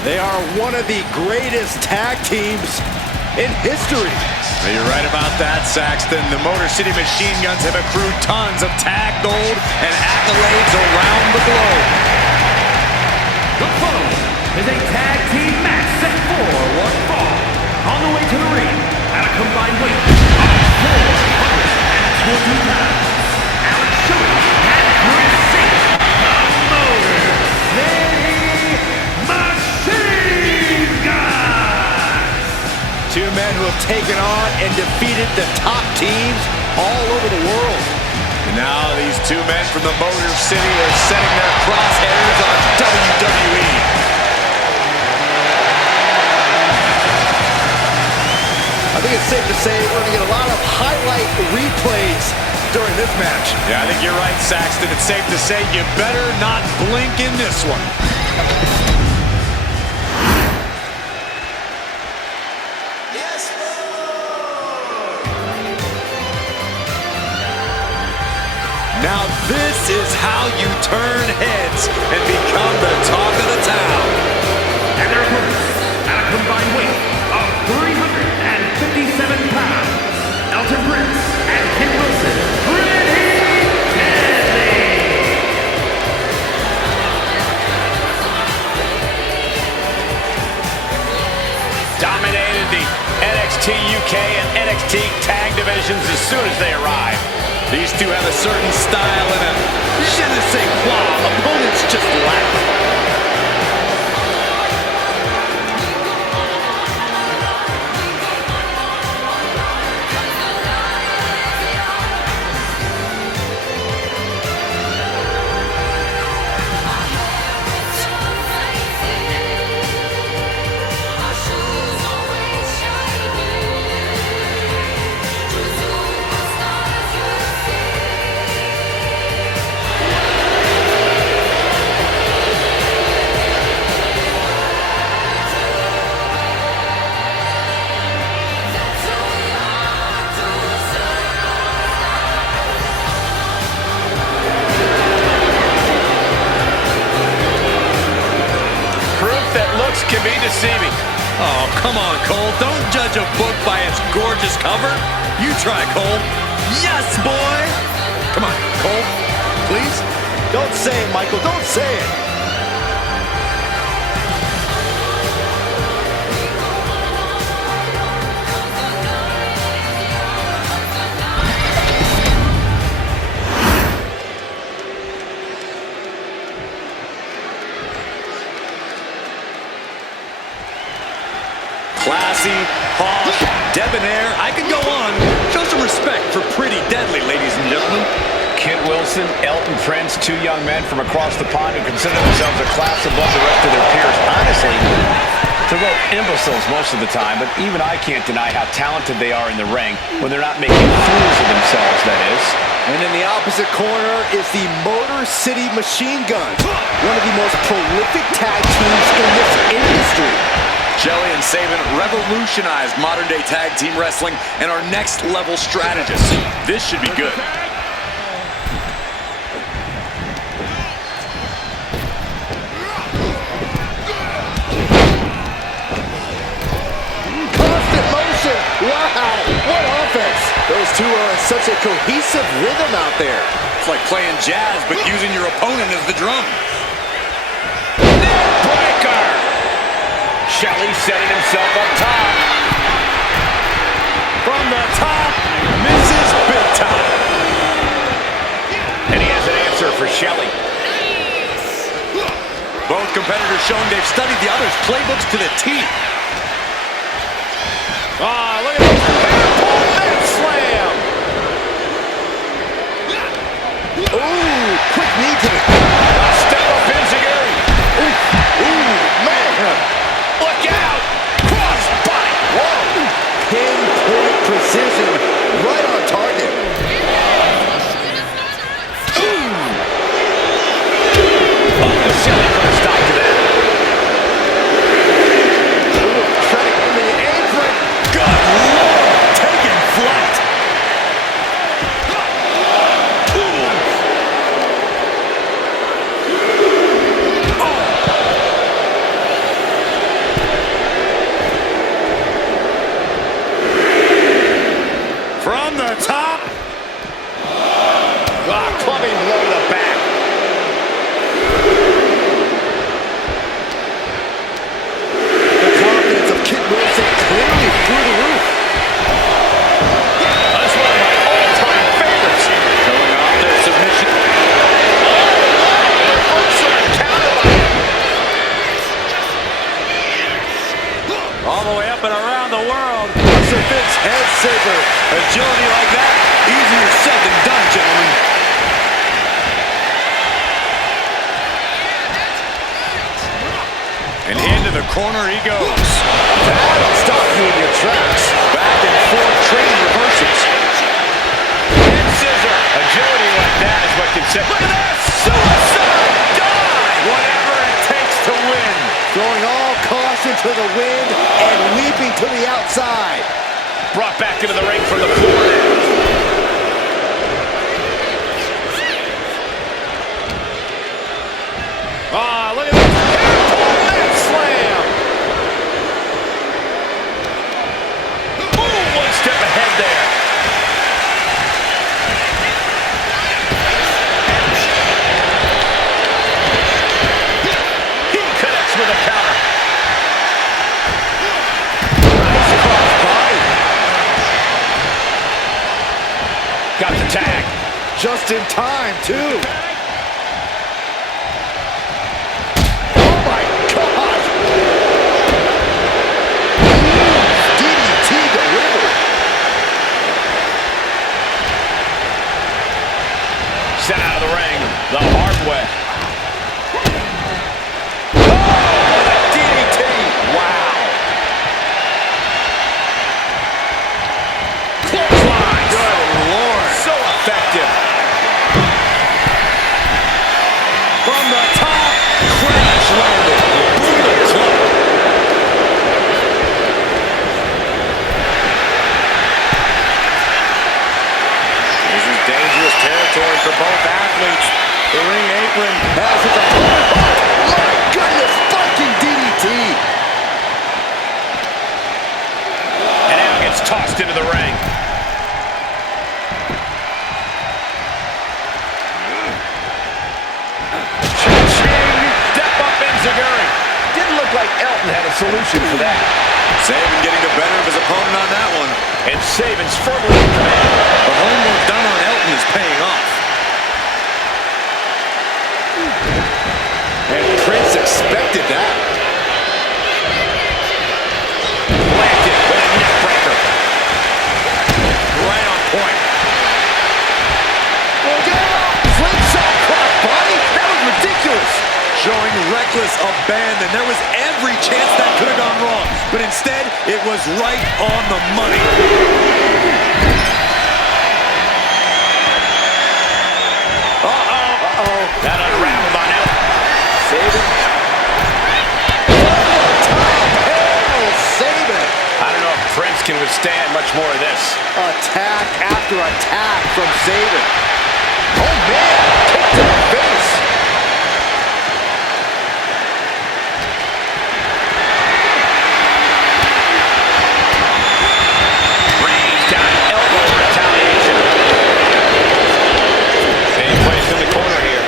They are one of the greatest tag teams in history. You're right about that, Saxton. The Motor City Machine Guns have accrued tons of tag gold and accolades around the globe. The following is a tag team match set for one fall. On the way to the ring, at a combined weight of 420 pounds, Alex Shelley and Chris Saint, the Motor City Machine Guns. Two men who have taken on and defeated the top teams all over the world. And now these two men from the Motor City are setting their crosshairs on WWE. I think it's safe to say we're going to get a lot of highlight replays during this match. Yeah, I think you're right, Saxton. It's safe to say you better not blink in this one. Yes, now this is how you turn heads and become the talk of the town. And their opponents, at a combined weight of 357 pounds, Elton Briggs and Kim Wilson, pretty deadly. Dominated the NXT UK and NXT tag divisions as soon as they arrived. These two have a certain style and a je ne sais quoi. Opponents just laugh. Can be deceiving. Oh, come on, Cole. Don't judge a book by its gorgeous cover. You try, Cole. Yes, boy. Come on, Cole. Please. Don't say it, Michael. Don't say it. Classy, posh, debonair. I could go on. Show some respect for Pretty Deadly, ladies and gentlemen. Kit Wilson, Elton Prince, two young men from across the pond who consider themselves a class above the rest of their peers. Honestly, they're both imbeciles most of the time, but even I can't deny how talented they are in the ring when they're not making fools of themselves, that is. And in the opposite corner is the Motor City Machine Guns, one of the most prolific tag teams in this industry. Shelley and Saban revolutionized modern-day tag team wrestling and are next-level strategists. This should be good. Constant motion. Wow, what offense. Those two are in such a cohesive rhythm out there. It's like playing jazz, but using your opponent as the drum. Shelley setting himself up top. From the top, misses big time. And he has an answer for Shelley. Both competitors showing they've studied the other's playbooks to the T. Ah, look at this. Pull that slam. Ooh, quick knee to the... Step up Enziguri. Ooh, man. Look out! Cross body! Whoa! Pinpoint precision, right on target. Shelley put a stop to that. Treading under the apron. Good Lord! Taking flight! crucifix head scissor. Agility like that, easier said than done, gentlemen. And into the corner he goes. That'll stop you in your tracks. Back and forth trading reversals. Head scissor. Agility like that is what can set. Look at that! Suicide dive! Whatever it takes to win. Throwing all caution to the wind and leaping to the outside. Brought back into the ring from the floor. Ah, look at this. Mat slam. Boom, one step ahead there. He connects with a counter. Nice cross body. Got the tag. Just in time, too. Sent out of the ring the hard way. Oh, what a DDT. Wow. Clothesline. Good Lord. So effective. From the top, crash landed. Boot to the club. This is dangerous territory for both athletes. The ring apron has its opponent. Oh, my goodness, fucking DDT. And now gets tossed into the ring. Cha-ching! Step up enziguri. Didn't look like Elton had a solution for that. Saban getting the better of his opponent on that one. And Saban's firmly in command. The homework done on Elton is paying off. And Prince expected that. Planted with a neck breaker. Right on point. Look out! Slingshot cross body? That was ridiculous. Showing reckless abandon. There was every chance that could have gone wrong. But instead, it was right on the money. Uh-oh. That unraveled on Elton. Saban. Hell, Saban. I don't know if Prince can withstand much more of this. Attack after attack from Zayn. Oh, man. Kick to the face. Briggs down elbow retaliation. Same place in the corner here.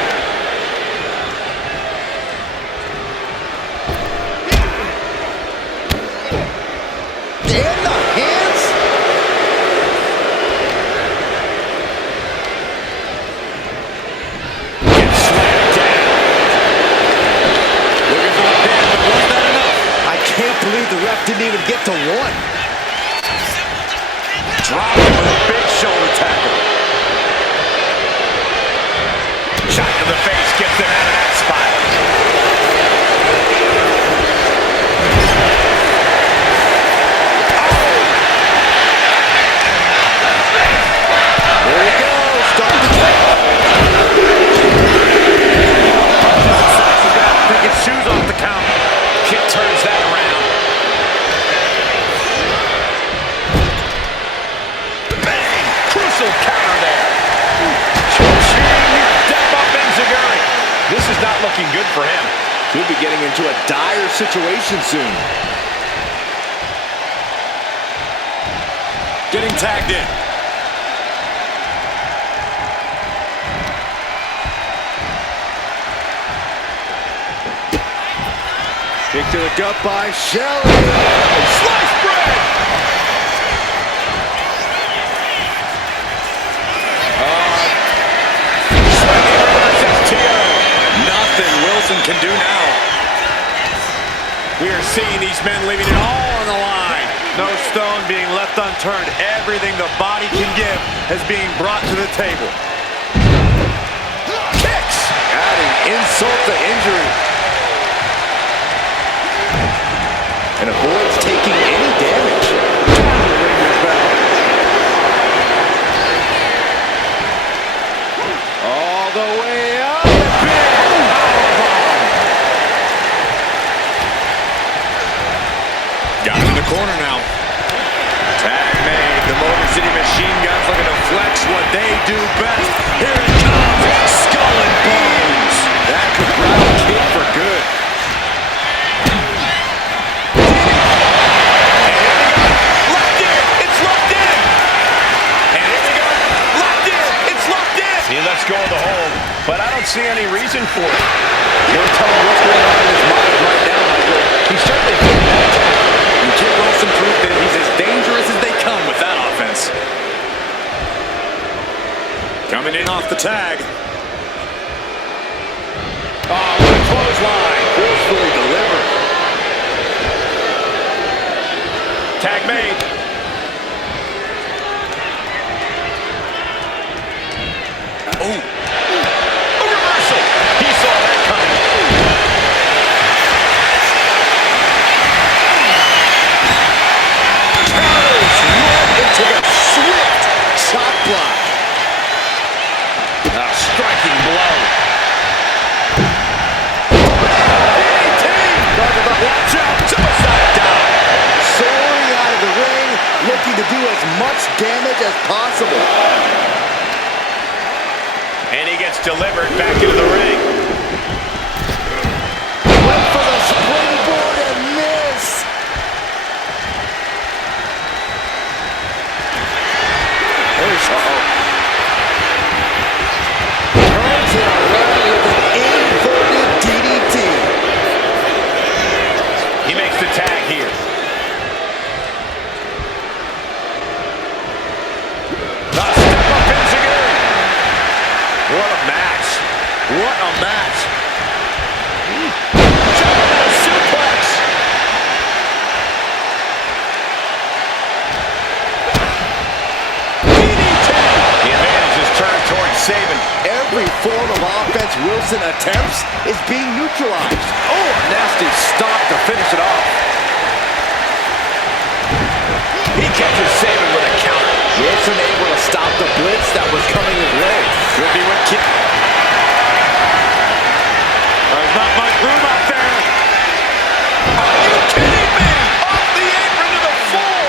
In the hands. Gets slammed down. Looking for the pin, but was that enough? I can't believe the ref didn't even get to one. Dropping with a big shoulder tackle. Shot to the face gets him out of that spot. There he goes. Start the kick. He's got to take his shoes off the count. Kick turns that around. Bang! Crucial counter there. Cha-ching! Step up enziguri. This is not looking good for him. Could be getting into a dire situation soon. Getting tagged in. Kick to the gut by Shelley. Slice bread! Swinging reverse STO. Nothing Wilson can do now. We are seeing these men leaving it all on the line. No stone being left unturned. Everything the body can give is being brought to the table. Kicks! Adding insult to injury. And avoids taking any damage. All the way up. Got him in the corner now. Tag made. The Motor City Machine Guns looking to flex what they do best. Here it comes. Skull and bones. That could rattle Kid for good. Locked in. It's locked in. And here we go. Locked in. It's locked in. He lets go of the hold, but I don't see any reason for it. No telling what's going on in his mind right now, Michael. He's certainly feeling that attack. And Kid Wilson proved that he's as dangerous as they come with that offense. Coming in off the tag. Oh, what a clothesline. Forcefully delivered. Tag made. Oh. A reversal. He saw that coming. Turns right into the swift chop block. A striking blow. Watch out. Suicide dive. Soaring out of the ring, looking to do as much damage as possible. And he gets delivered back into the ring. Went for the springboard and miss. There's turns it around with an inverted DDT. He makes the tag here. Step-up enzuigiri. What a match. What a match. German suplex. DDT. The advantage is turned towards Saban. Every form of offense Wilson attempts is being neutralized. Oh, a nasty stop to finish it off. He catches Saban with a counter. Wilson able to stop the blitz that was coming his way. Could be what Kid. There's not much room out there. Are you kidding me? Off the apron to the floor.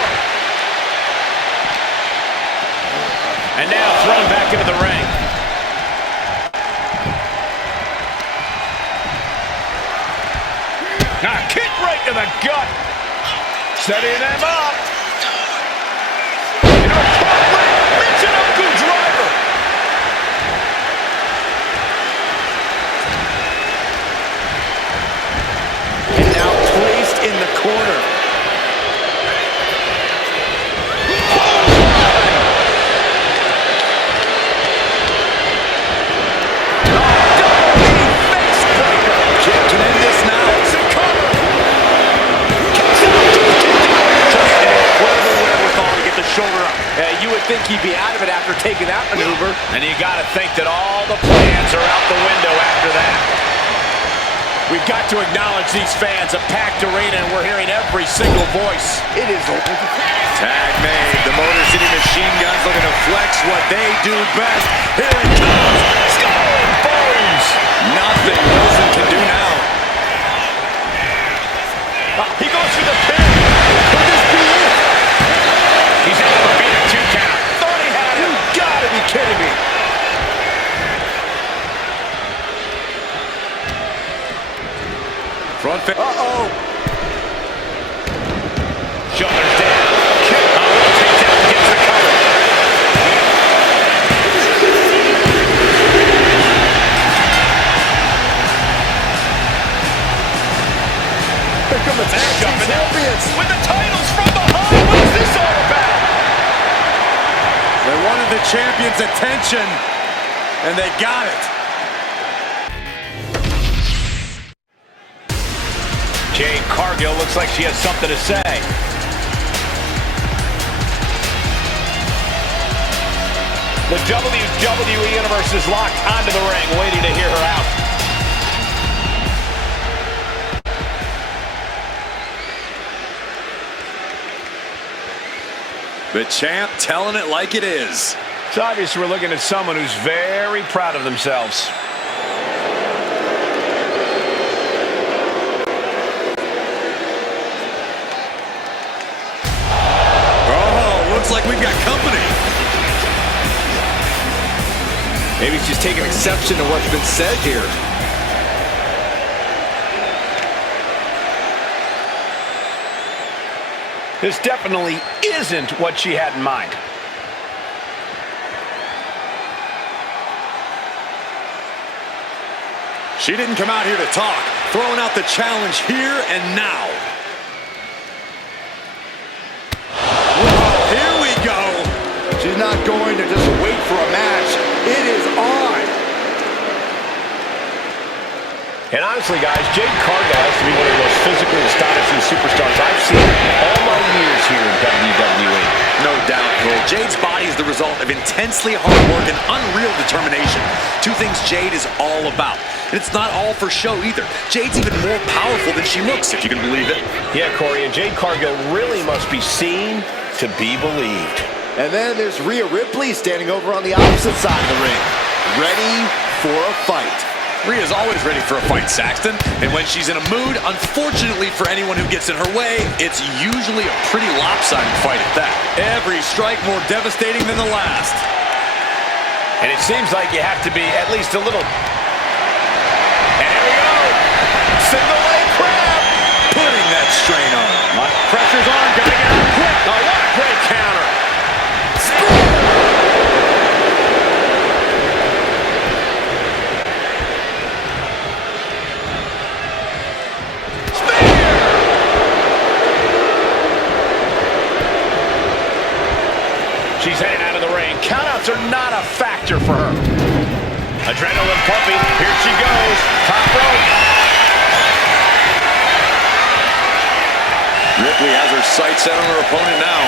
And now thrown back into the ring. Kick right to the gut. Setting them up. Michinoku driver. And now placed in the corner. Kid can end this now. It's a cover. Shoulder up. You would think he'd be out of it after taking that maneuver. And you got to think that all the plans are out the window after that. We've got to acknowledge these fans, a packed arena, and we're hearing every single voice. It is open. Tag made. The Motor City Machine Guns looking to flex what they do best. Here it comes. Skull and bones. Nothing Wilson can do now. He goes for the pin. Could this be it? He's able to beat a 2 count. Thought he had him. You gotta be kidding me. Front face. Uh-oh. Shoulders down. Kick. Takes out and gets the cover. Here come the tag team champions. With the titles from behind. What is this all about? They wanted the champion's attention, and they got it. Jade Cargill looks like she has something to say. The WWE Universe is locked onto the ring, waiting to hear her out. The champ telling it like it is. It's obvious we're looking at someone who's very proud of themselves. Oh, looks like we've got company. Maybe she's taking exception to what's been said here. This definitely isn't what she had in mind. She didn't come out here to talk. Throwing out the challenge here and now. Whoa, here we go. She's not going to just wait for a match. It is on. And honestly, guys, Jade Cargill has to be one of the most physically astonishing superstars I've seen all my years here in WWE. No doubt, Cole. Jade's body is the result of intensely hard work and unreal determination. Two things Jade is all about. And it's not all for show either. Jade's even more powerful than she looks, if you can believe it. Yeah, Corey, and Jade Cargill really must be seen to be believed. And then there's Rhea Ripley standing over on the opposite side of the ring, ready for a fight. Rhea's always ready for a fight, Saxton. And when she's in a mood, unfortunately for anyone who gets in her way, it's usually a pretty lopsided fight at that. Every strike more devastating than the last. And it seems like you have to be at least a little... And here we go! Single leg crab! Putting that strain on. Pressure's on, gotta get out quick! Oh, what a great counter! She's heading out of the ring. Countouts are not a factor for her. Adrenaline pumping. Here she goes. Top rope. Ripley has her sights set on her opponent now.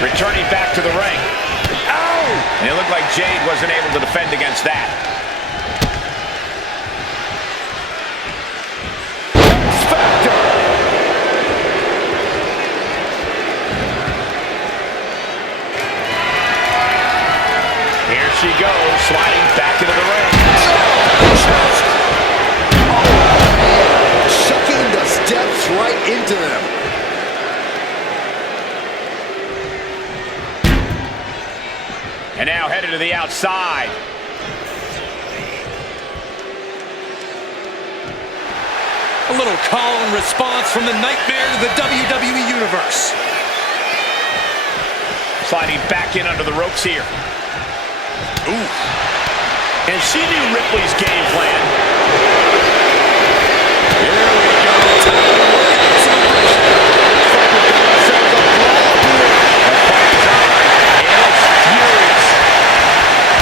Returning back to the ring. Oh! And it looked like Jade wasn't able to defend against that. She goes, sliding back into the ring. Chucking the steps right into them. And now headed to the outside. A little call and response from the nightmare to the WWE Universe. Sliding back in under the ropes here. Ooh. And she knew Ripley's game plan. Here we go. Time to work it out some pressure. The fight is on, and it's furious.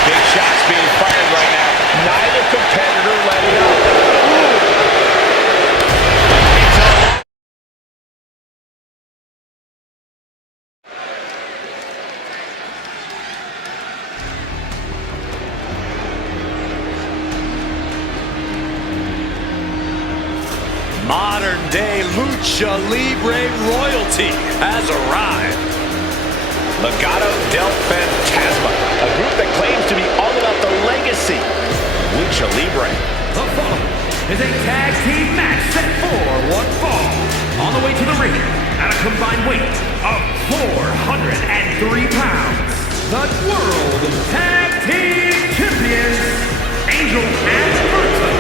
Big shots being fired right now. Neither competitor letting up. Modern-day Lucha Libre royalty has arrived. Legado del Fantasma, a group that claims to be all about the legacy of Lucha Libre. The following is a tag team match set for one fall. On the way to the ring, at a combined weight of 403 pounds, the World Tag Team Champions, Angel and Garza.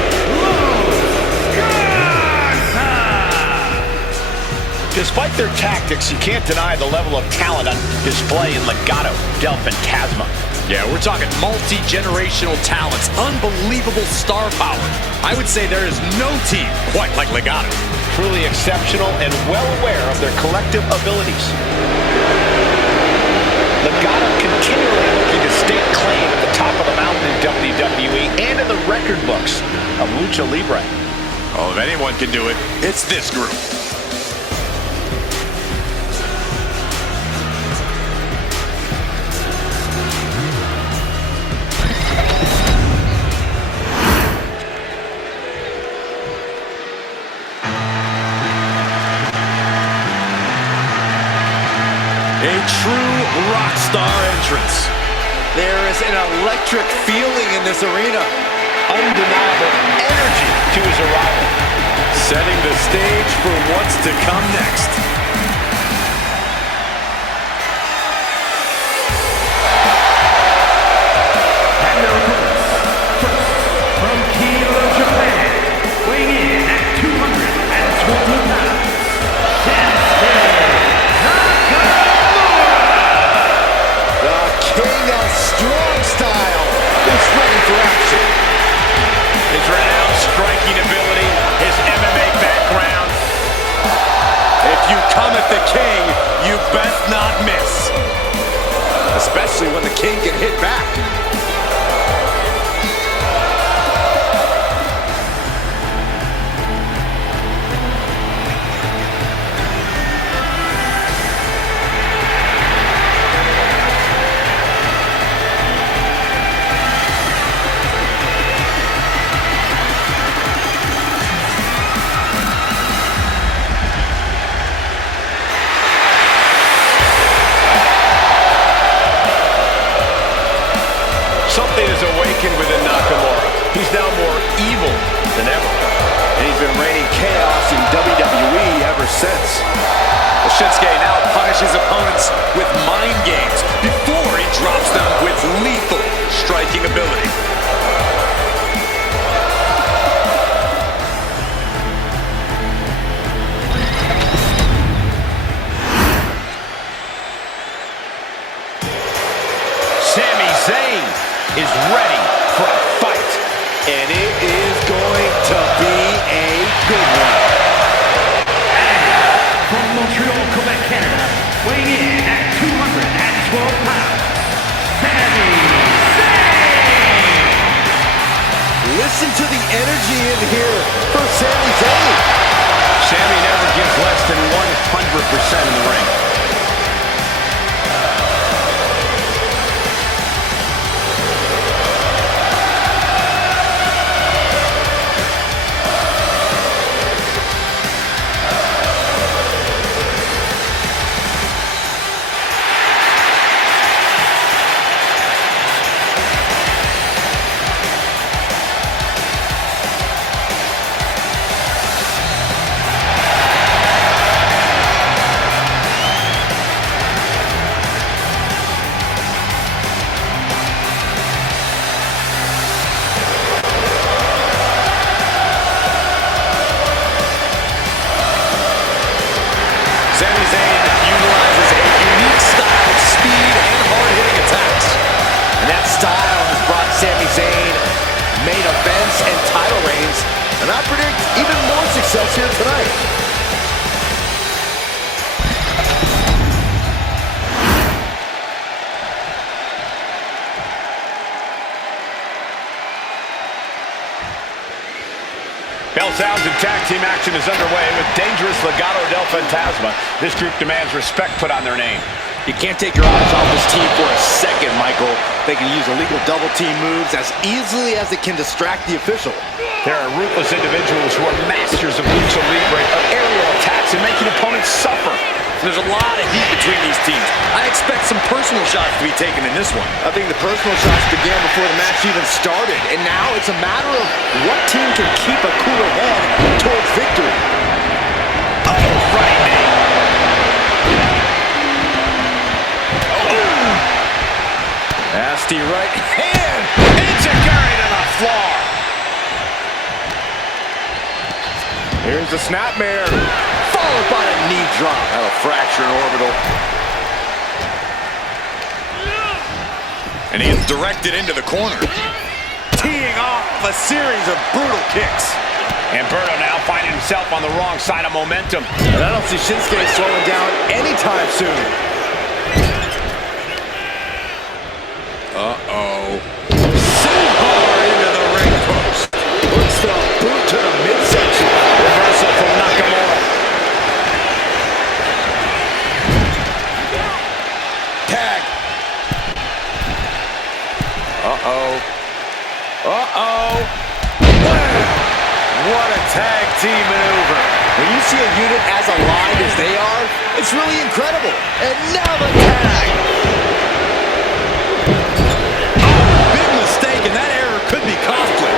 Despite their tactics, you can't deny the level of talent on display in Legado del Fantasma. Yeah, we're talking multi-generational talents, unbelievable star power. I would say there is no team quite like Legado. Truly exceptional and well aware of their collective abilities. Legado continually looking to stake claim at the top of the mountain in WWE and in the record books of Lucha Libre. Oh, if anyone can do it, it's this group. true rock star entrance. There is an electric feeling in this arena. Undeniable energy to his arrival. Setting the stage for what's to come next. And their opponents, first, from Kyoto, Japan, weighing in at 220 pounds, Shinsuke Nakamura! The king of strong style is ready for action. His renowned striking ability, his MMA background. If you come at the king, you best not miss. Especially when the king can hit back. Something is awakened within Nakamura. He's now more evil than ever. And he's been raining chaos in WWE ever since. Well, Shinsuke now punishes opponents with mind games before he drops them with lethal striking ability. Sami Zayn is ready for a fight. And it is going to be a good one. From Montreal, Quebec, Canada, weighing in at 212 pounds, Sami Zayn! Listen to the energy in here for Sami Zayn. Sami never gives less than 100% in the ring. Sami Zayn utilizes a unique style of speed and hard-hitting attacks. And that style has brought Sami Zayn main events and title reigns. And I predict even more success here tonight. Bell sounds and tag team action is underway with Dangerous Legado del Fantasma. This group demands respect put on their name. You can't take your eyes off this team for a second, Michael. They can use illegal double team moves as easily as it can distract the official. There are ruthless individuals who are masters of lucha libre, of aerial attacks, and making opponents suffer. There's a lot of heat between these teams. I expect some personal shots to be taken in this one. I think the personal shots began before the match even started. And now it's a matter of what team can keep a cooler head towards victory. Oh, frightening. Nasty right hand. Enzuigiri to the floor. Here's the snapmare, followed by a knee drop. That'll fracture an orbital. And he is directed into the corner. Teeing off a series of brutal kicks. And Berto now finding himself on the wrong side of momentum. And I don't see Shinsuke slowing down anytime soon. Uh-oh. Super into the ring post. Puts the boot to the midsection. Reversal from Nakamura. Tag. Uh-oh. Uh-oh. Wow. What a tag team maneuver. When you see a unit as aligned as they are, It's really incredible. And now the tag. Oh, big mistake, and that error could be costly.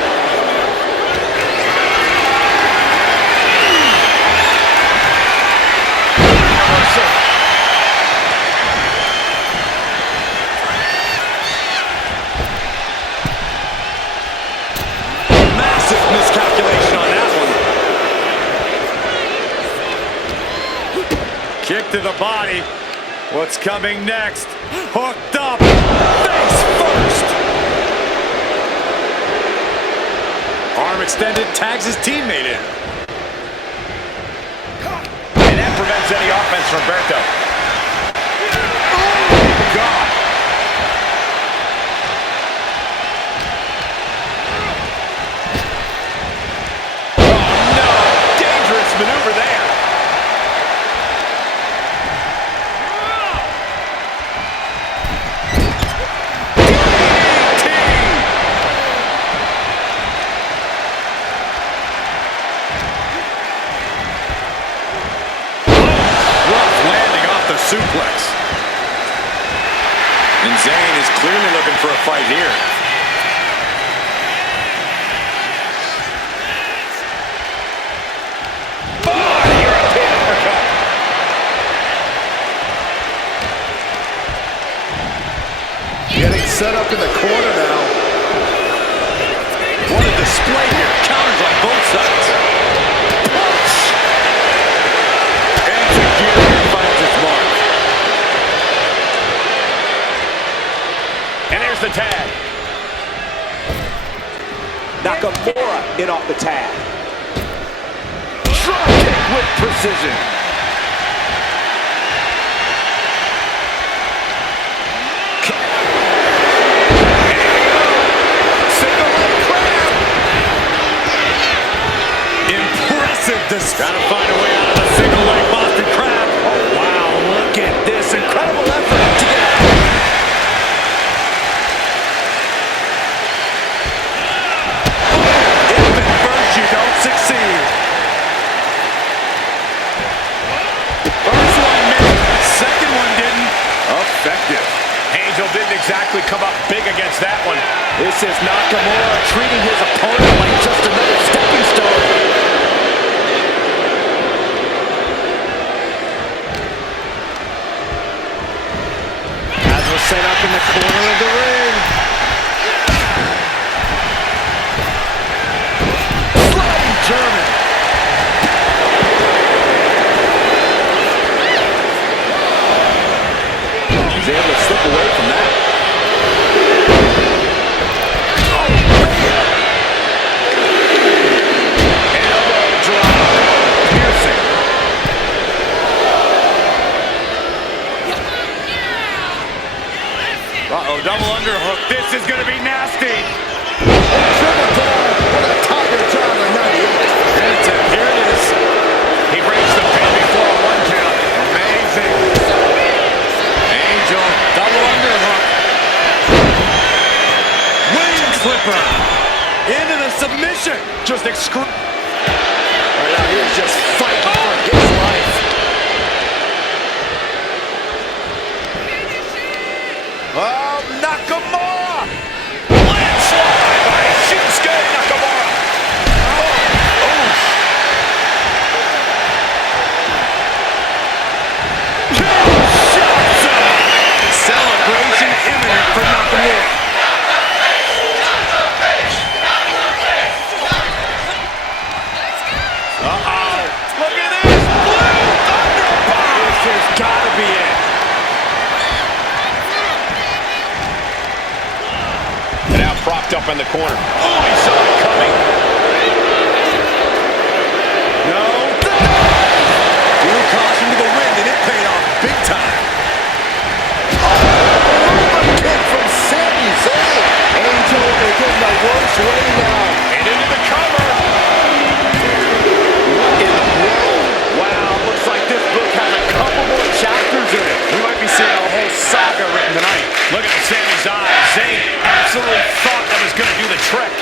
Massive miscalculation on that one. Kick to the body. What's coming next? Hooked up. Face first. Arm extended, tags his teammate in. And that prevents any offense from Berto. Oh, God. Oh, no. Dangerous maneuver there. Suplex. And Zayn is clearly looking for a fight here. Oh, European uppercut. Getting set up in the corner now. What a display here. Counters on both sides. Punch. And it's a gear that finds its mark. And there's the tag. Nakamura in off the tag. Drop kick with precision. Single leg crab. Impressive. Gotta find a way out of the single leg Boston crab. Oh, wow. Look at this. Incredible effort to get out. You don't succeed. First one missed, second one didn't. Effective. Angel didn't exactly come up big against that one. This is Nakamura treating his opponent like just another stepping stone. As we're set up in the corner of the ring. German. He's able to slip away from that. Elbow drop. Piercing. Uh-oh, double underhook. This is going to be nasty. Triple down with a tiger jaw on 98. And here it is. He breaks the pin before a 1 count. Amazing. Angel, double underhook. William Slipper. Into the submission. Just Right now, he is just fighting for his life. Oh, Nakamura. Landslide by Shinsuke Nakamura. Celebration imminent for Nakamura. Uh-oh. Look at this. Blue Thunder Bomb. This has got to be it. And now propped up in the corner. Oh, he saw it coming. No. Blue caution to the wind, and it paid off big time. Kick from Sami Zayn. Angel is in the worst way now. And into the cover. What in the world? Wow, looks like this book has a couple more chapters in it. We might be seeing a whole saga written tonight. Look at Sami's eyes. Zayn absolutely thought that was going to do the trick.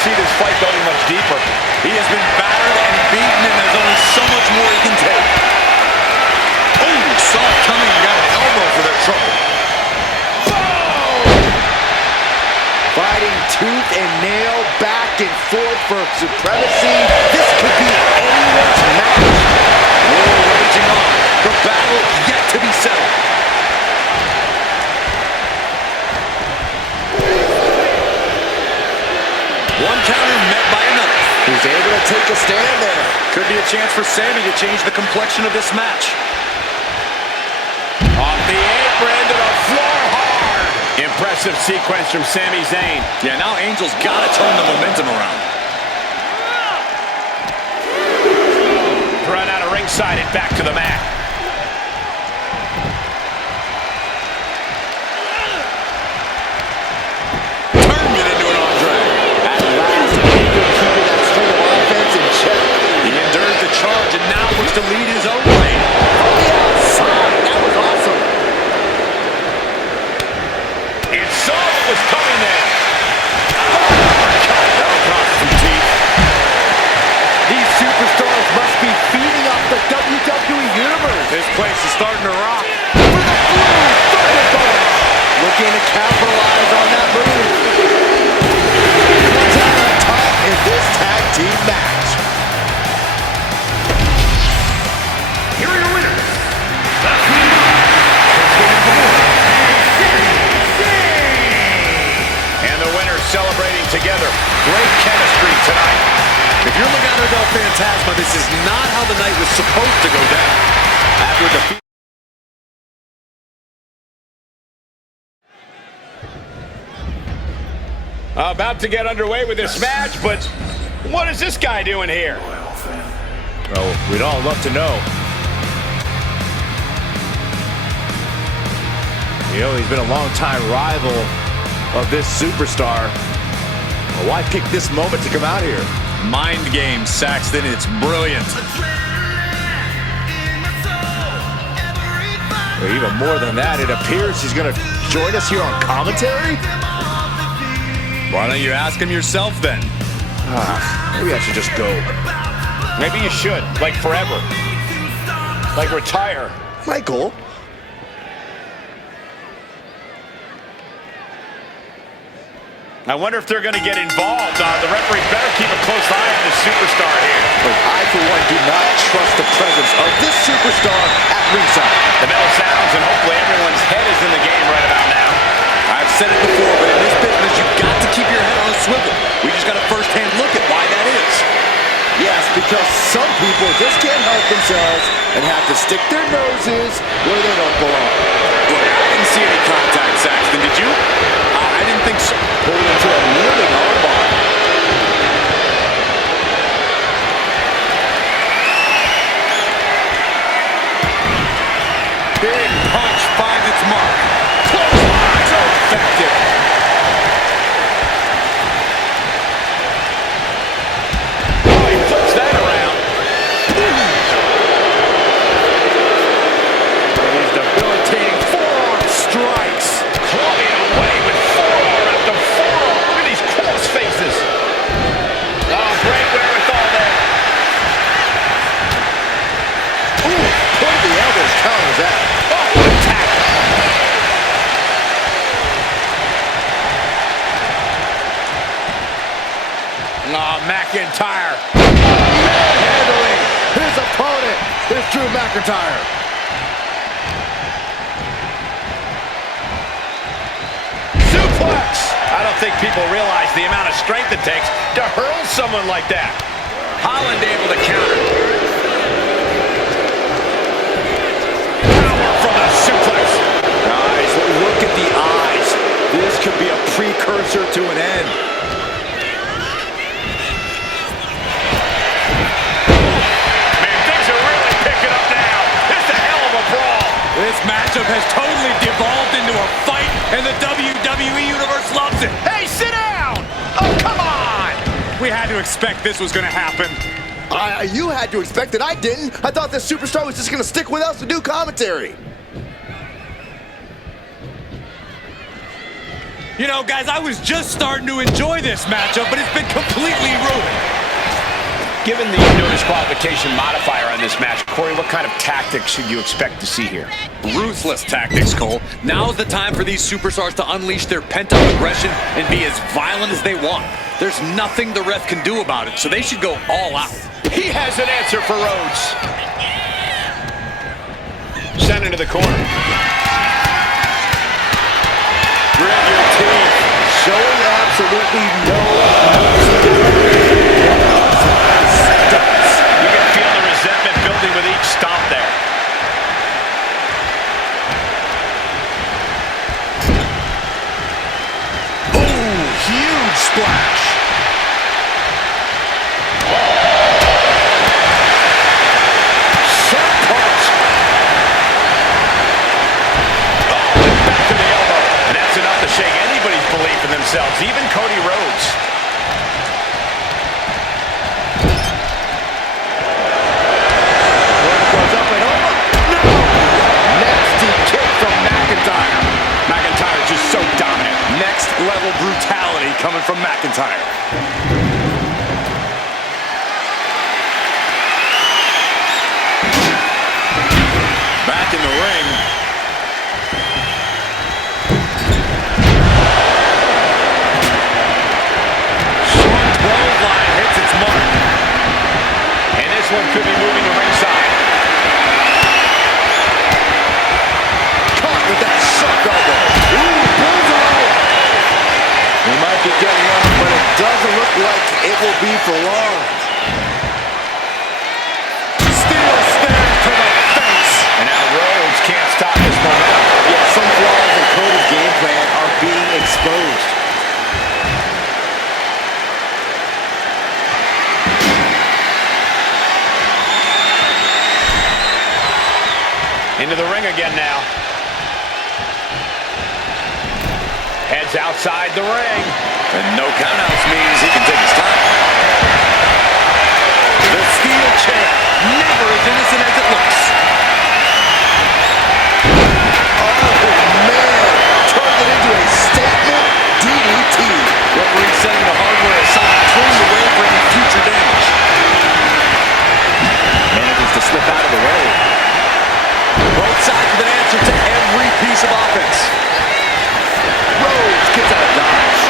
see this fight going much deeper. He has been battered and beaten, and there's only so much more he can take. Oh, saw it coming and got an elbow for that trouble. Fighting tooth and nail, back and forth for supremacy. This could be anyone's match. War raging on. The battle yet to be settled. One counter met by another. He's able to take a stand there. Could be a chance for Sami to change the complexion of this match. Off the apron to the floor hard. Impressive sequence from Sami Zayn. Yeah, now Angel's got to turn the momentum around. Run out of ringside and back to the mat. Turned it into an arm drag. At last, Angel keeping that string of offense in check. He endured the charge and now looks to lead his own way. From the outside, that was awesome. And so it was coming there. That'll cost some teeth. These superstars must be feeding off the WWE Universe. This place is starting to rock. For the blue thunderbolt. Looking to capitalize on that move. Comes out on top in this tag team match. Here are your winners. The Queen And the winners celebrating together. Great chemistry tonight. If you're Legado del Fantasma, this is not how the night was supposed to go down. After defeat. About to get underway with this match, but what is this guy doing here? Oh, we'd all love to know. You know, he's been a long-time rival of this superstar. Well, why pick this moment to come out here? Mind game, Saxton. It's brilliant. Well, even more than that, it appears he's going to join us here on commentary. Why don't you ask him yourself then? Maybe I should just go. Maybe you should, like forever. Like retire. Michael. I wonder if they're going to get involved. The referee better keep a close eye on this superstar here. But I, for one, do not trust the presence of this superstar at ringside. The bell sounds, and hopefully everyone's head is in the game right about now. I've said it before, but in this business, you've got to keep your head on a swivel. We just got a first-hand look at why that is. Yes, because some people just can't help themselves and have to stick their noses where they don't belong. Boy, I didn't see any contact, Saxton. Did you? I didn't think so. Pulled into a kneeling armbar. Big punch finds its mark. Close line, so effective. Oh, he flips that around. These debilitating forearm strikes. Clubbing away with forearm after forearm. Look at these cross faces. Oh, great wherewithal there. Ooh, put the elbows counters that. Oh, what a tackle. Oh, McIntyre. Handling his opponent is Drew McIntyre. Suplex. I don't think people realize the amount of strength it takes to hurl someone like that. Holland able to counter. Power from the suplex. Nice. Look at the eyes. This could be a precursor to an end. Man, things are really picking up now. It's a hell of a brawl. This matchup has totally devolved into a fight, and the WWE Universe loves it. Hey, sit down. Oh, come on. We had to expect this was going to happen. You had to expect it. I didn't. I thought this superstar was just going to stick with us to do commentary. You know, guys, I was just starting to enjoy this matchup, but it's been completely ruined. Given the no disqualification modifier on this match, Corey, what kind of tactics should you expect to see here? Ruthless tactics, Cole. Now's the time for these superstars to unleash their pent-up aggression and be as violent as they want. There's nothing the ref can do about it, so they should go all out. He has an answer for Rhodes. Sent into the corner. Grit your teeth. Showing absolutely no mercy. You can feel the resentment building with each stomp there. Ooh, huge splash. Sharp punch. Oh, and back to the elbow. And that's enough to shake anybody's belief in themselves, even Cody Rhodes. Goes up and over. No! Nasty kick from McIntyre. McIntyre just so dominant. Next level brutality coming from McIntyre. Back in the ring. Short 12 line hits its mark. And this one could be moving to ringside. Caught with that sharp elbow. Ooh, bullseye. We might be getting up, but it doesn't look like it will be for long. Steel stare to the face. And now Rhodes can't stop this momentum. Yeah, some flaws in Cody's game plan are being exposed. Into the ring again now. Heads outside the ring. And no countouts means he can take his time. The steel chair, never as innocent as it looks. Oh, man. Turned it into a statement DDT. Referee setting the hardware aside, clearing the way for any future damage. Manages to slip out of the way. Both sides with an answer to every piece of offense. Rhodes gets out of dodge.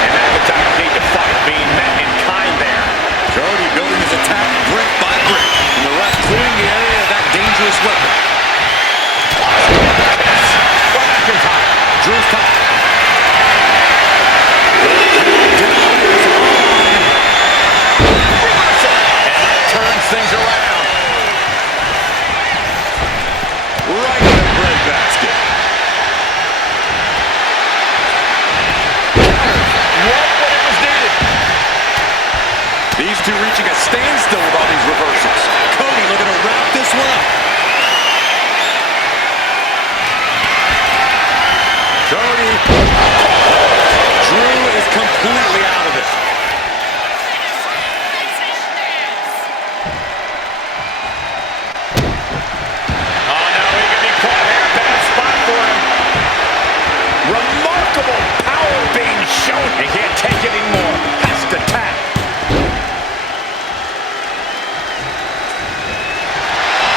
And McIntyre need to fight, being met in kind there. Cody building his attack brick by brick. And the ref clearing the area of that dangerous weapon. For McIntyre. Drew's top. And that turns things around. Right in the breadbasket. What when it was needed. These two reaching a standstill with all these reversals. Cody looking to wrap this one up. Cody. Drew is completely out of it. Oh, no, he could be caught here. Bad spot for him. Remarkable power being shown. He can't take it anymore. Has to tap.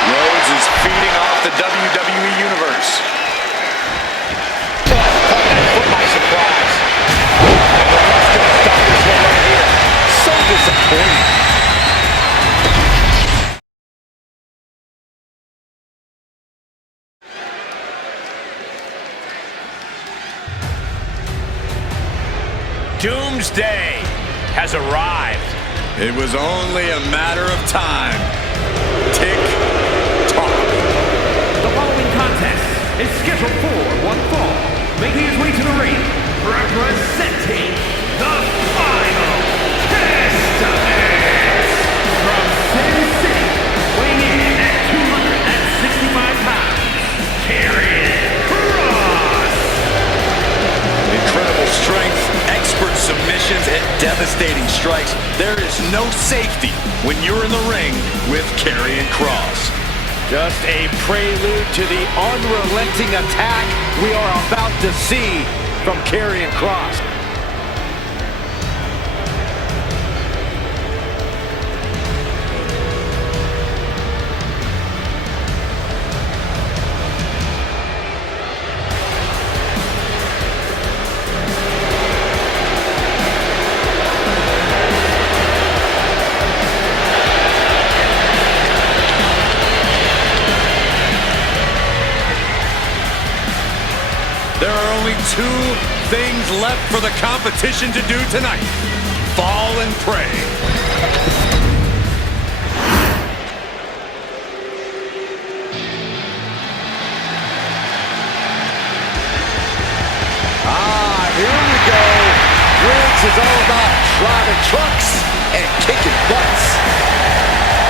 Rhodes is feeding off the WWE Universe. Caught that foot by surprise. And the ref's going to stop this one right here. So disappointing. Doomsday has arrived. It was only a matter of time. Tick tock. The following contest is scheduled for one fall. Making his way to the ring, representing the final Testament from Sin City, weighing in at 265 pounds, Karrion Kross. Incredible strength, expert submissions, and devastating strikes. There is no safety when you're in the ring with Karrion Kross. Just a prelude to the unrelenting attack we are about to see from Karrion Kross. There are only two things left for the competition to do tonight. Fall and pray. Here we go. Briggs is all about driving trucks and kicking butts.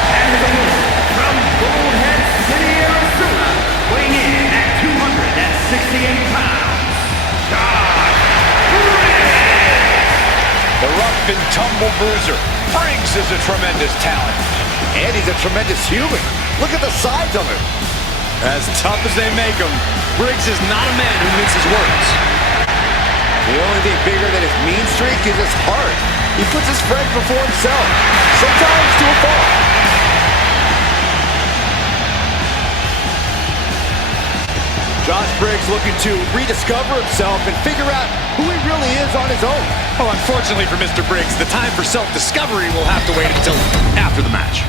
And the winner from Bullhead City, Arizona, weighing in at 268 pounds, The rough and tumble bruiser. Briggs is a tremendous talent. And he's a tremendous human. Look at the size of him. As tough as they make him, Briggs is not a man who minces words. The only thing bigger than his mean streak is his heart. He puts his friend before himself, sometimes to a fault. Josh Briggs looking to rediscover himself and figure out who he really is on his own. Well, unfortunately for Mr. Briggs, the time for self-discovery will have to wait until after the match.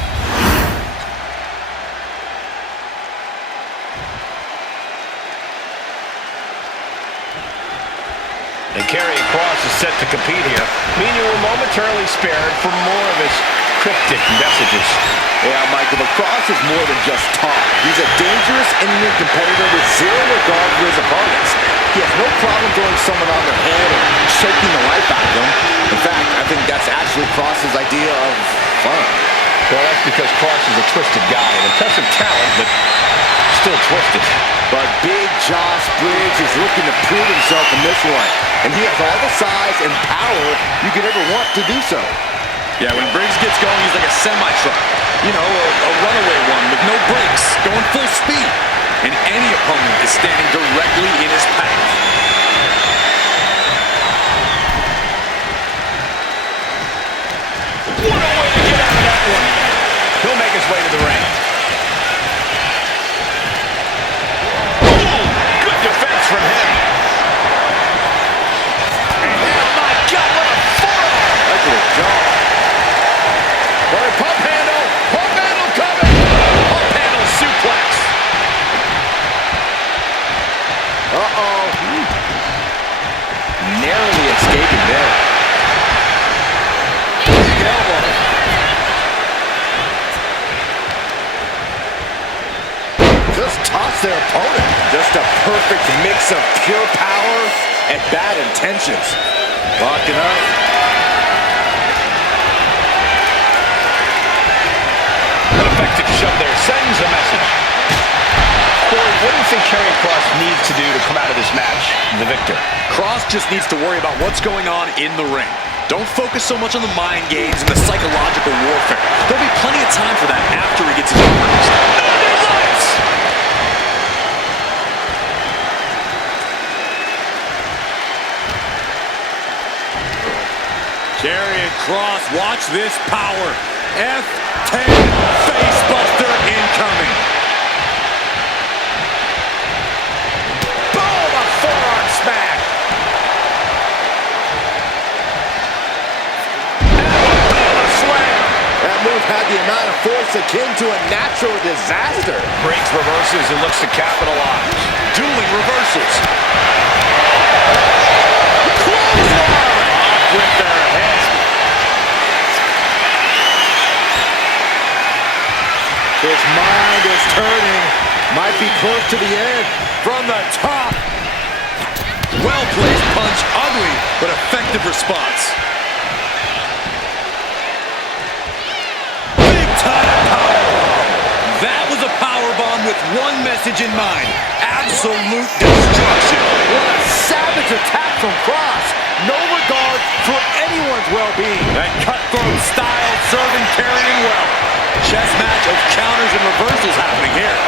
And Karrion Kross is set to compete here, meaning we're momentarily spared from more of his cryptic messages. Yeah, Michael, but Kross is more than just talk. He's a dangerous in-ring competitor with zero regard for his opponents. He has no problem throwing someone on their head and shaking the life out of them. In fact, I think that's actually Kross's idea of fun. Well, that's because Kross is a twisted guy, an impressive talent, but still twisted. But big Josh Briggs is looking to prove himself in this one. And he has all the size and power you could ever want to do so. Yeah, when Briggs gets going, he's like a semi-truck. You know, a runaway one with no brakes, going full speed. And any opponent is standing directly in his path. What a way to get out of that one. He'll make his way to the ring. Oh, good defense from him. Oh my God, what a forearm. That's a jaw. What a pump handle. Pump handle coming. Pump handle suplex. Uh-oh. Narrowly escaping there. Big elbow. Just toss their opponent. Just a perfect mix of pure power and bad intentions. Locking up. An effective shove there sends a message. Corey, what do you think Karrion Kross needs to do to come out of this match the victor? Kross just needs to worry about what's going on in the ring. Don't focus so much on the mind games and the psychological warfare. There'll be plenty of time for that after he gets his arm released. Karrion Kross, watch this power. F10 facebuster incoming. Boom! A forearm smack. And a slam. That move had the amount of force akin to a natural disaster. Briggs reverses and looks to capitalize. Dueling reversals. Clothesline! Off with their heads. His mind is turning. Might be close to the end. From the top. Well-placed punch, ugly, but effective response. Big-time powerbomb. That was a powerbomb with one message in mind. Absolute destruction. What a savage attack from Kross. No regard for anyone's well-being. That cutthroat style serving Karrion well. Chess match of counters and reversals happening here.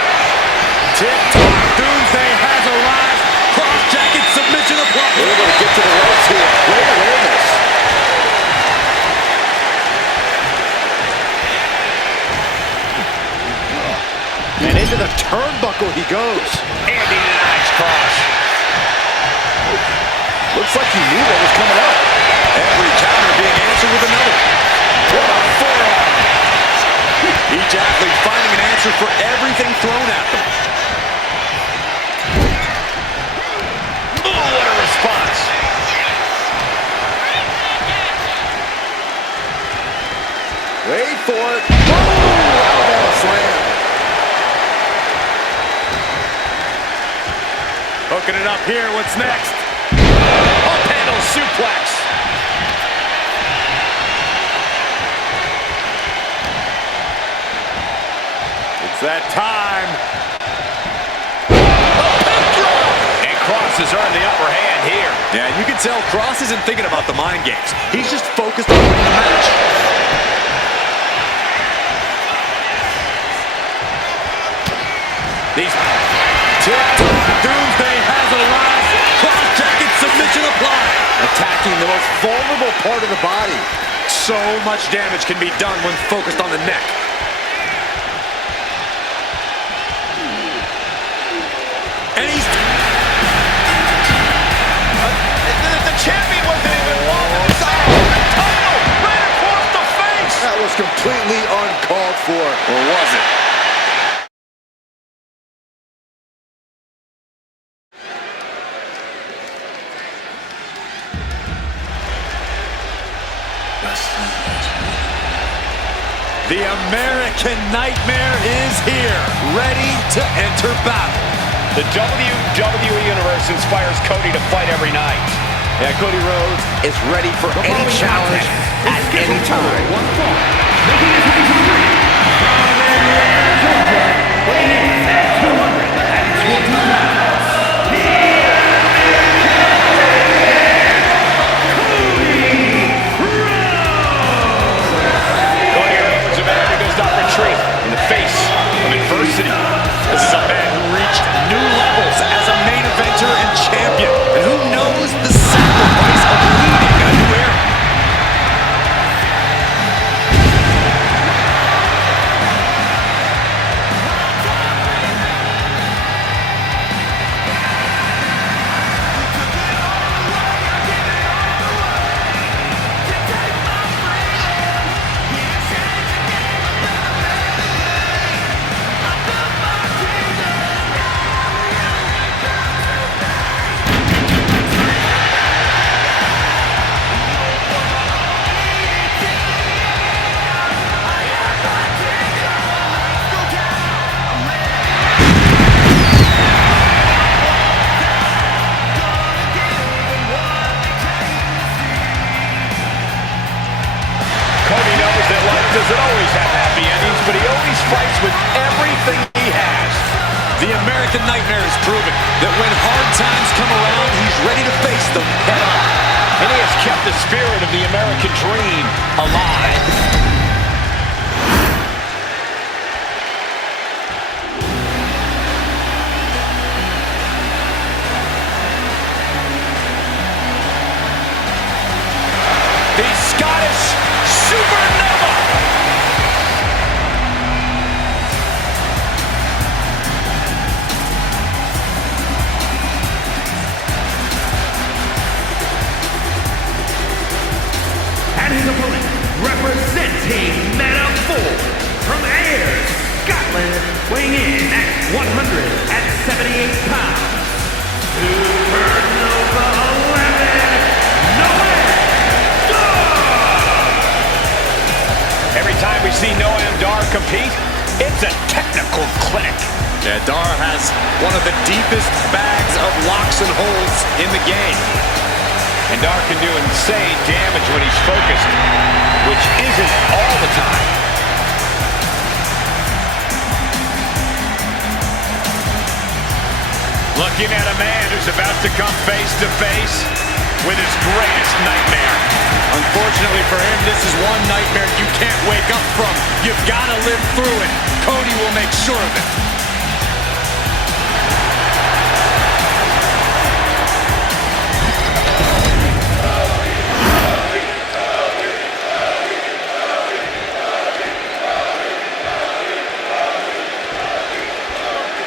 Tip-top Doomsday has arrived. Cross jacket submission applied. risky move that was coming up. Every counter being answered with another. What a forearm. Each athlete finding an answer for everything thrown at them. Oh, what a response. Wait for it. Oh, Alabama slam. Hooking it up here. What's next? Up handle suplex. It's that time. And Kross has earned the upper hand here. Yeah, you can tell Kross isn't thinking about the mind games. He's just focused on winning the match. These TikTok doomsday has arrived. Cross jacket submission applied. Attacking the most vulnerable part of the body. So much damage can be done when focused on the neck. And he's... the champion wasn't even walking inside. Title right across the face. That was completely uncalled for. Or was it? The American Nightmare is here, ready to enter battle. The WWE Universe inspires Cody to fight every night. Yeah, Cody Rhodes is ready for any challenge at any time. One fall. Making his way to the ring. From Atlanta, Georgia, weighing in at 220 pounds. Cody Rhodes, a man who does not retreat in the face of adversity. This is a man who reached new levels as a main eventer and champion. And who knows the sacrifice of leading a new era? Doesn't always have happy endings, but he always fights with everything he has. The American Nightmare has proven that when hard times come around, he's ready to face them head on. And he has kept the spirit of the American dream alive. The Scottish Supernova. And his opponent, representing Meta-4 from Ayr, Scotland, weighing in at 178 pounds. Supernova 11, Noam. Every time we see Noam Dar compete, it's a technical clinic. Yeah, Dar has one of the deepest bags of locks and holds in the game. And Dar can do insane damage when he's focused, which isn't all the time. Looking at a man who's about to come face to face with his greatest nightmare. Unfortunately for him, this is one nightmare you can't wake up from. You've got to live through it. Cody will make sure of it.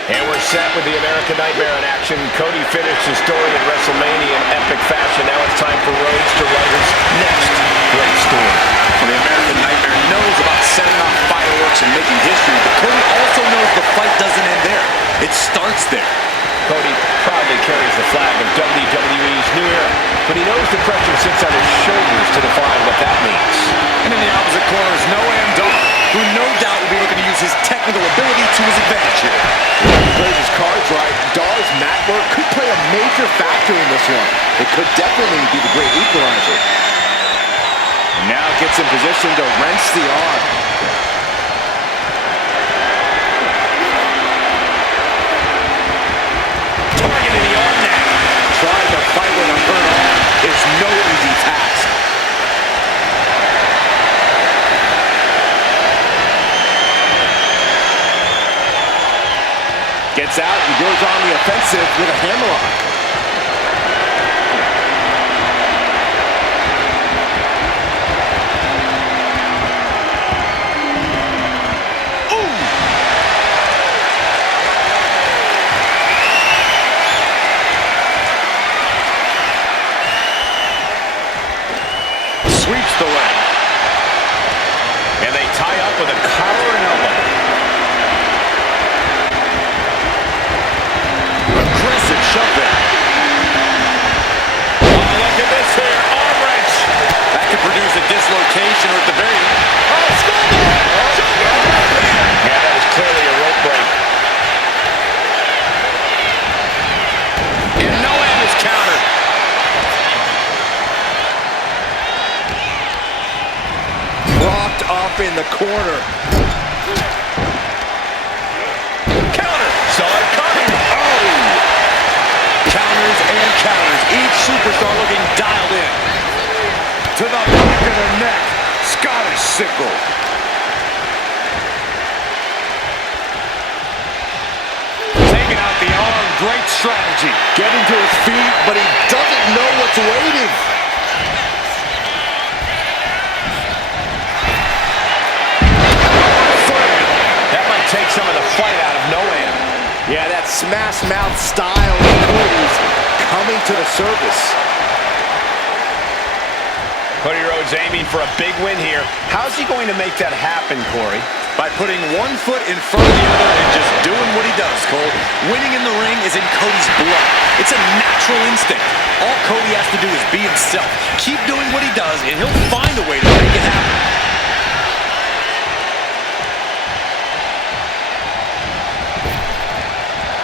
And we're set that with the American Nightmare in action. Cody finished his story in WrestleMania in epic fashion. Now it's time for Rhodes to write his next great story. Well, the American Nightmare knows about setting off fireworks and making history, but Cody also knows the fight doesn't end there. It starts there. Cody proudly carries the flag of WWE's new era, but he knows the pressure sits on his shoulders to define what that means. And in the opposite corner is Noam, who no doubt will be looking to use his technical ability to his advantage here. If he plays his cards right, Daw's mat work could play a major factor in this one. It could definitely be the great equalizer. And now gets in position to wrench the arm. Targeting the arm now. Trying to fight with a hurt arm is no easy task. Gets out and goes on the offensive with a hammerlock. Sweeps the leg. And they tie up with a collar and elbow. Aggressive shove there. Oh, look at this here. Arm wrench. That could produce a dislocation or at the very... Oh, yeah, that was clearly a rope break. And Noam is countered. Locked up in the corner. Counter. Saw it coming. Oh! Counters and counters. Each superstar looking dialed in. To the back of the neck. Scottish sickle. Taking out the arm. Great strategy. Getting to his feet, but he doesn't know what's waiting. That might take some of the fight out of Noam. Yeah, that smash mouth style of Cody's coming to the surface. Cody Rhodes aiming for a big win here. How's he going to make that happen, Corey? By putting one foot in front of the other and just doing what he does, Cole. Winning in the ring is in Cody's blood. It's a natural instinct. All Cody has to do is be himself. Keep doing what he does, and he'll find a way to make it happen.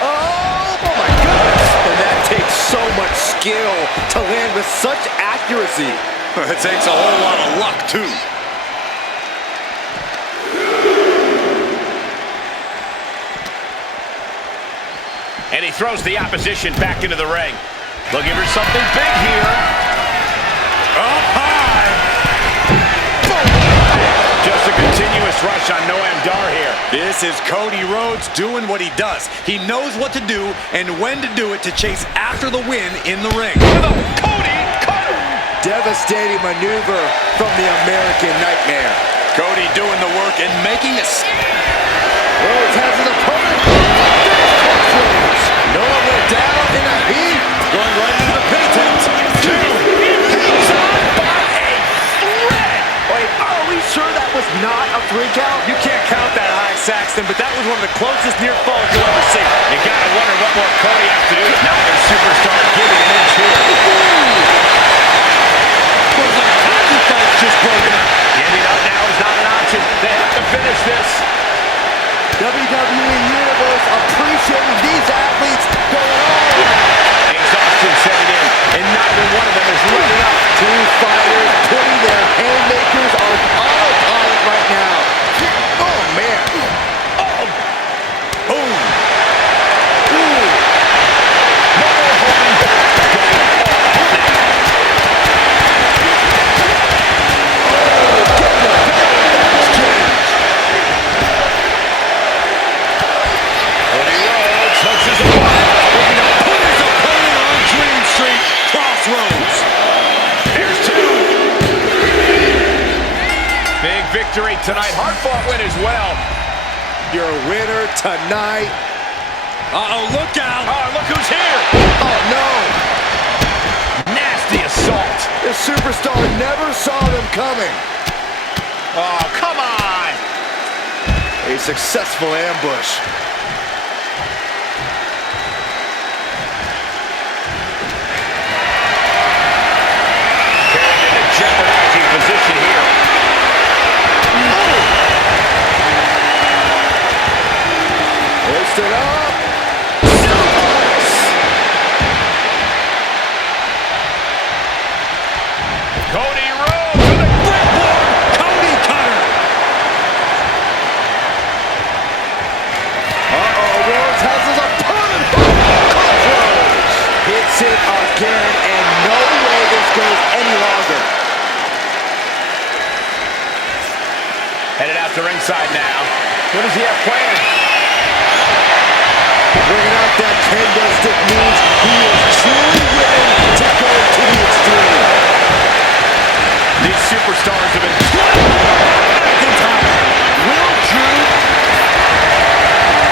Oh my goodness! And that takes so much skill to land with such accuracy. It takes a whole lot of luck, too. And he throws the opposition back into the ring. Looking for something big here. Up high. Just a continuous rush on Noam Dar here. This is Cody Rhodes doing what he does. He knows what to do and when to do it to chase after the win in the ring. Cody cutter. Devastating maneuver from the American Nightmare. Cody doing the work and making a... Rhodes has his opponent. Noam went down in a heap. Going right into the pin attempt. Hangs on by a thread. Wait, are we sure that was not a 3 count? You can't count that high, Saxton, but that was one of the closest near falls you'll ever see. You gotta wonder what more Cody has to do. Neither superstar giving an inch here. Looks like hockey fight's just broken up. Giving up now is not an option. They have to finish this. WWE Universe appreciating these athletes going all out. Exhaustion setting in, and neither one of them is letting up. Two fighters putting their haymakers on autopilot right now. Oh, man. Oh. Boom. Ooh. No more holding back. Going all out now. Cody Rhodes hooks his opponent. Looking to put his opponent on Dream Street. Crossroads. There's two. Big victory tonight. Hard-fought win as well. Your winner tonight, Uh-oh, look out. Oh, look who's here. Oh, no. Nasty assault. The superstar never saw them coming. Oh, come on. A successful ambush. Carrion in a jeopardizing position here. Hoist it up. Cody Rhodes with a gripboard. Cody cutter. Rhodes has his opponent. Rhodes hits it again, and no way this goes any longer. Headed out to ringside now. What does he have planned? Bringing out that kendo stick means he is truly willing to go to the extreme. These superstars have been McIntyre. Will Drew.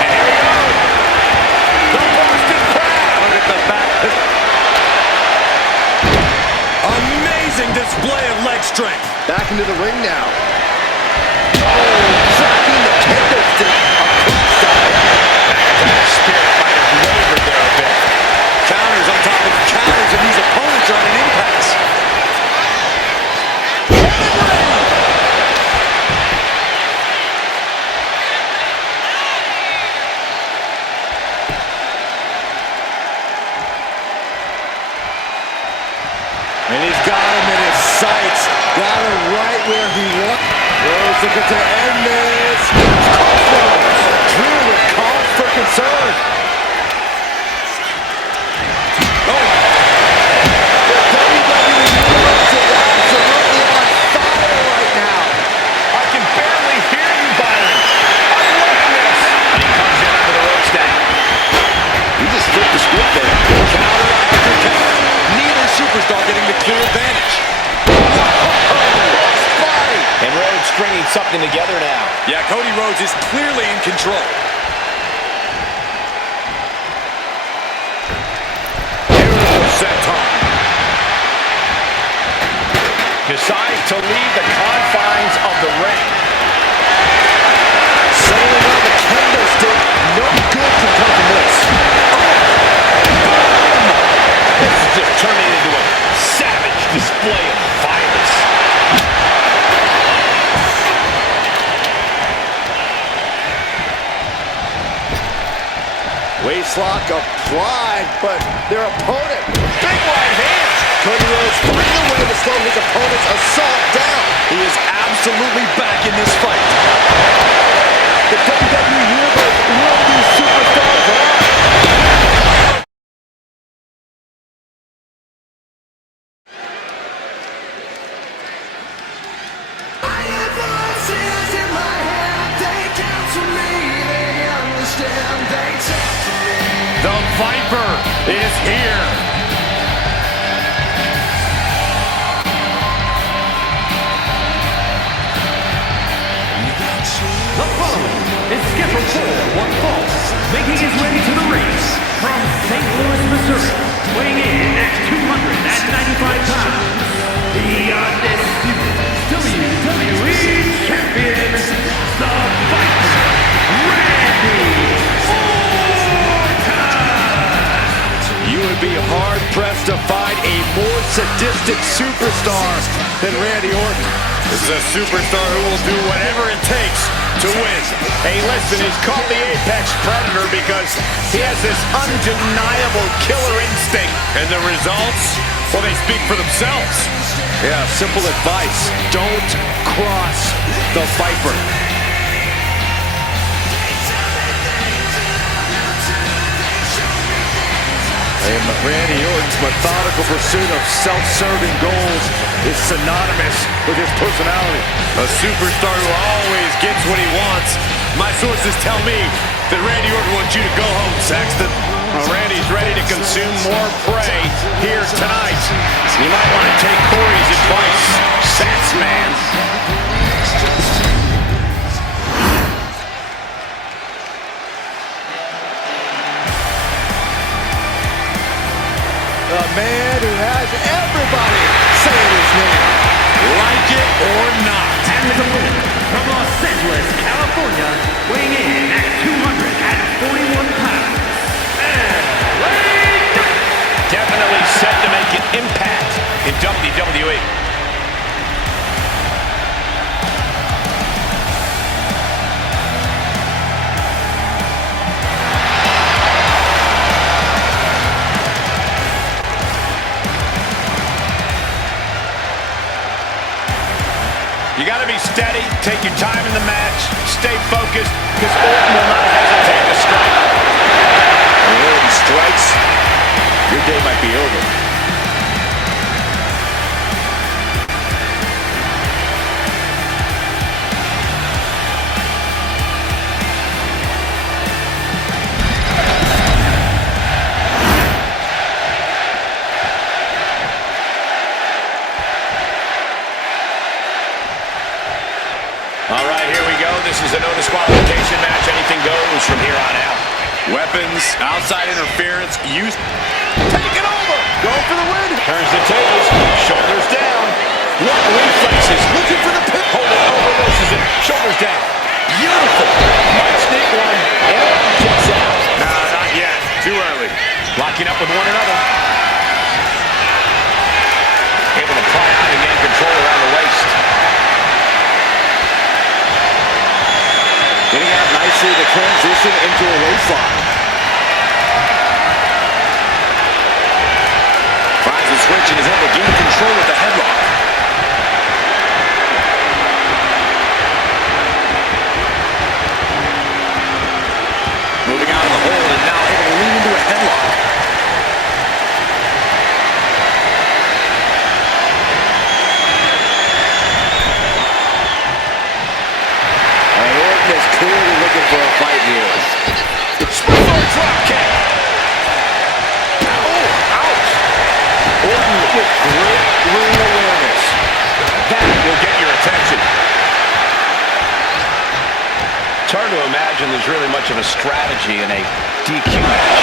And here we go. The Boston crowd. Look at the back. Amazing display of leg strength. Back into the ring now. Tracking the kendo stick across the head. McIntyre's spirit might have wavered there a bit. Counters on top of counters, and these opponents are on an impasse. And he's got him in his sights. Got him right where he wants. Rhodes looking to end this. Crossroads. Drew with cause for concern. Oh. The WWE Universe is absolutely on fire right now. I can barely hear you, Byron. I love this. And he comes in under the rope stand. He just flipped the script there. Counter after counter. Neither superstar getting the clear advantage. And Rhodes stringing something together now. Yeah, Cody Rhodes is clearly in control. Beautiful senton. Decides to leave the confines of the ring. Sailing on the kendo stick. No good can come from this. This is just turning into a savage display of violence. Waistlock applied, but their opponent. Big right hand. Cody Rhodes finding a way to slow his opponent's assault down. He is absolutely back in this fight. The WWE Universe will be superstars on. The Viper is here. The following is scheduled for one fall, making his way to the ring from St. Louis, Missouri, weighing in at 295 pounds, the undisputed WWE Champion, the Viper, Randy Orton! You would be hard-pressed to find a more sadistic superstar than Randy Orton. This is a superstar who will do whatever it takes to win. Hey, listen, he's called the Apex Predator because he has this undeniable killer instinct. And the results, well, they speak for themselves. Yeah, simple advice. Don't cross the Viper. And Randy Orton's methodical pursuit of self-serving goals is synonymous with his personality. A superstar who always gets what he wants. My sources tell me that Randy Orton wants you to go home, Saxton. Well, Randy's ready to consume more prey here tonight. You might want to take Corey's advice, Sax man. The man who has everybody saying his name. Like it or not. And the winner from Los Angeles, California, weighing in at 241 pounds. Definitely set to make an impact in WWE. You got to be steady, take your time in the match, stay focused, because Orton will not hesitate to strike. When Orton strikes, your day might be over. All right, here we go. This is a no disqualification match. Anything goes from here on out. Weapons, outside interference, use. Take it over! Going for the win! Turns the tables, shoulders down. What reflexes, looking for the pin. Hold it, reverses it, shoulders down. Beautiful. Might sneak one, and kicks out. Nah, not yet. Too early. Locking up with one another. Able to pry out and gain control around the waist. Getting out nicely to transition into a waistlock. Finds the switch and is able to gain control with the headlock. Moving out of the hold and now able to lean into a headlock. And Orton is clearly looking for a fight here. Springboard drop kick. Oh, ouch! Orton with great ring awareness. That will get your attention. It's hard to imagine there's really much of a strategy in a DQ match.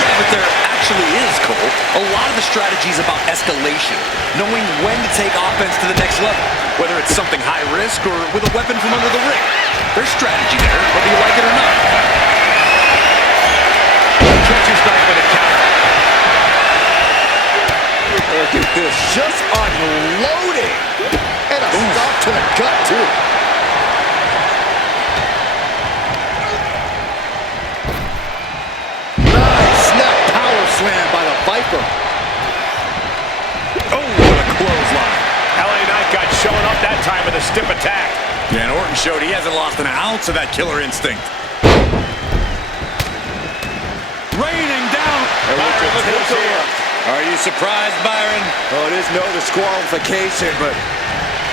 Yeah, but there actually is, Cole. A lot of the strategy is about escalation. Knowing when to take offense to the next level. Whether it's something high risk or with a weapon from under the ring. There's strategy there, whether you like it or not. Catches back with a counter. Look at this, just unloading. And a stop to the gut, too. Nice snap power slam by the Viper. Oh, what a clothesline. LA Knight got showing up that time with a stiff attack. Yeah, and Orton showed he hasn't lost an ounce of that killer instinct. Raining down. Byron, look who's here. Are you surprised, Byron? Oh, it is no disqualification, but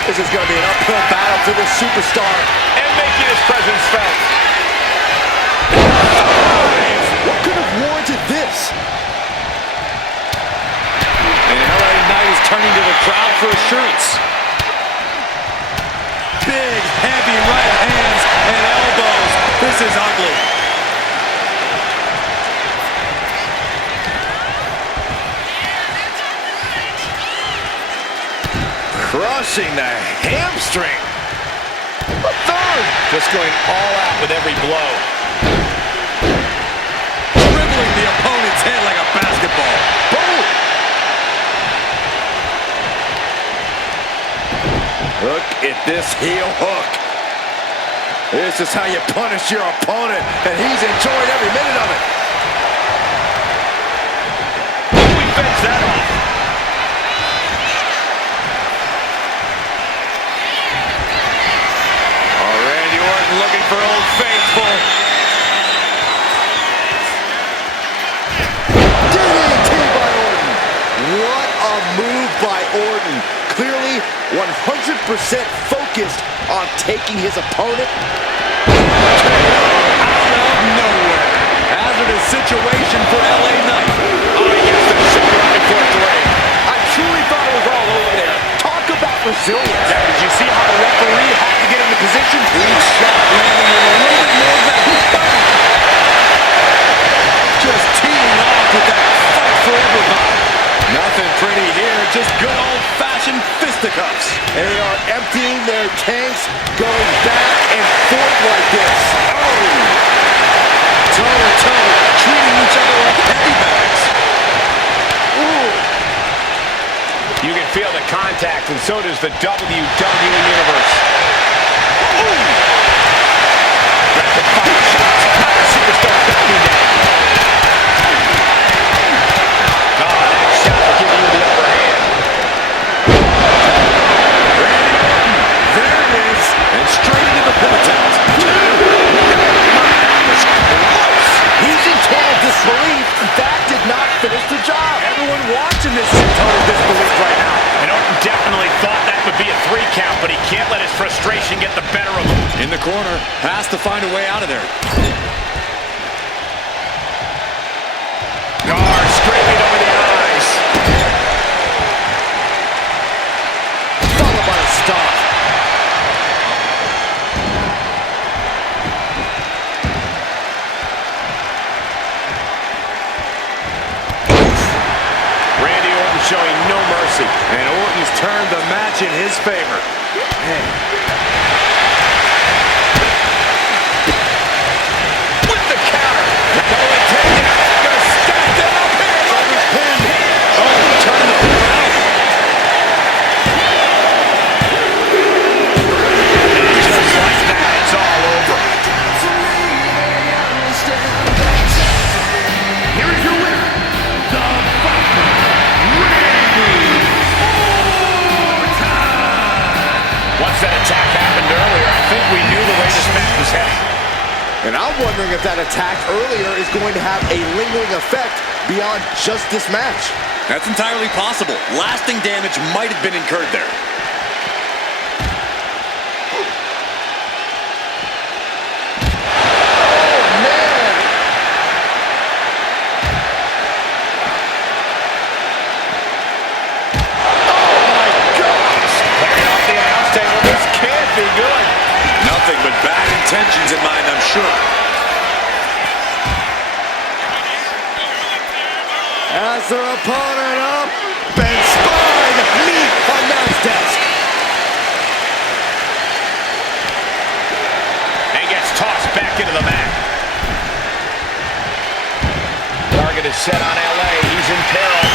this is going to be an uphill battle for this superstar. And making his presence felt. What could have warranted this? And LA Knight is turning to the crowd for assurance. Big, heavy right hands and elbows. This is ugly. Crushing the hamstring. A third. Just going all out with every blow. Dribbling the opponent's head like a basketball. Boom. Look at this heel hook. This is how you punish your opponent, and he's enjoying every minute of it. We fence that off. Randy Orton looking for Old Faithful. DDT by Orton. What a move by Orton. Clearly 100% focused on taking his opponent. Out of nowhere. Hazardous situation for LA Knight. Oh, he gets the shoulder right for three. I truly thought it was all over there. Talk about resilience. Now, did you see how the referee had to get into position? Each shot landing with a little bit more value. Just teeing off with that fight forever vibe. Nothing pretty here, just good old-fashioned fisticuffs. And they are emptying their tanks, going back and forth like this. Toe-to-toe, treating each other like heavy bags. Ooh. You can feel the contact, and so does the WWE Universe. Rapid fire shots. Not the superstar backing down. Oh, that shot will give you the upper hand. Randy Orton, there it is, and straight into the pin attempt. That was close. He's in total disbelief. That did not finish the job. Everyone watching this is in total disbelief right now. And Orton definitely thought that would be a 3 count, but he can't let his frustration get the better of him. In the corner, has to find a way out of there. Gar screaming over the eyes. Followed by a stop. Randy Orton showing no mercy. And Orton's turned the match in his favor. With the counter. Going taken. Gonna stack them up here. Look at him. Oh, turn the pin around. And just like that, it's all over. Here is your winner, the Viper, Randy Orton. Once that attack happened earlier, I think we knew the way this match was heading. And I'm wondering if that attack earlier is going to have a lingering effect beyond just this match. That's entirely possible. Lasting damage might have been incurred there. Clearing off the announce table. This can't be good. Nothing but bad intentions in mind, I'm sure. As their opponent up and spine meet announce desk. And gets tossed back into the mat. Target is set on LA. He's in peril.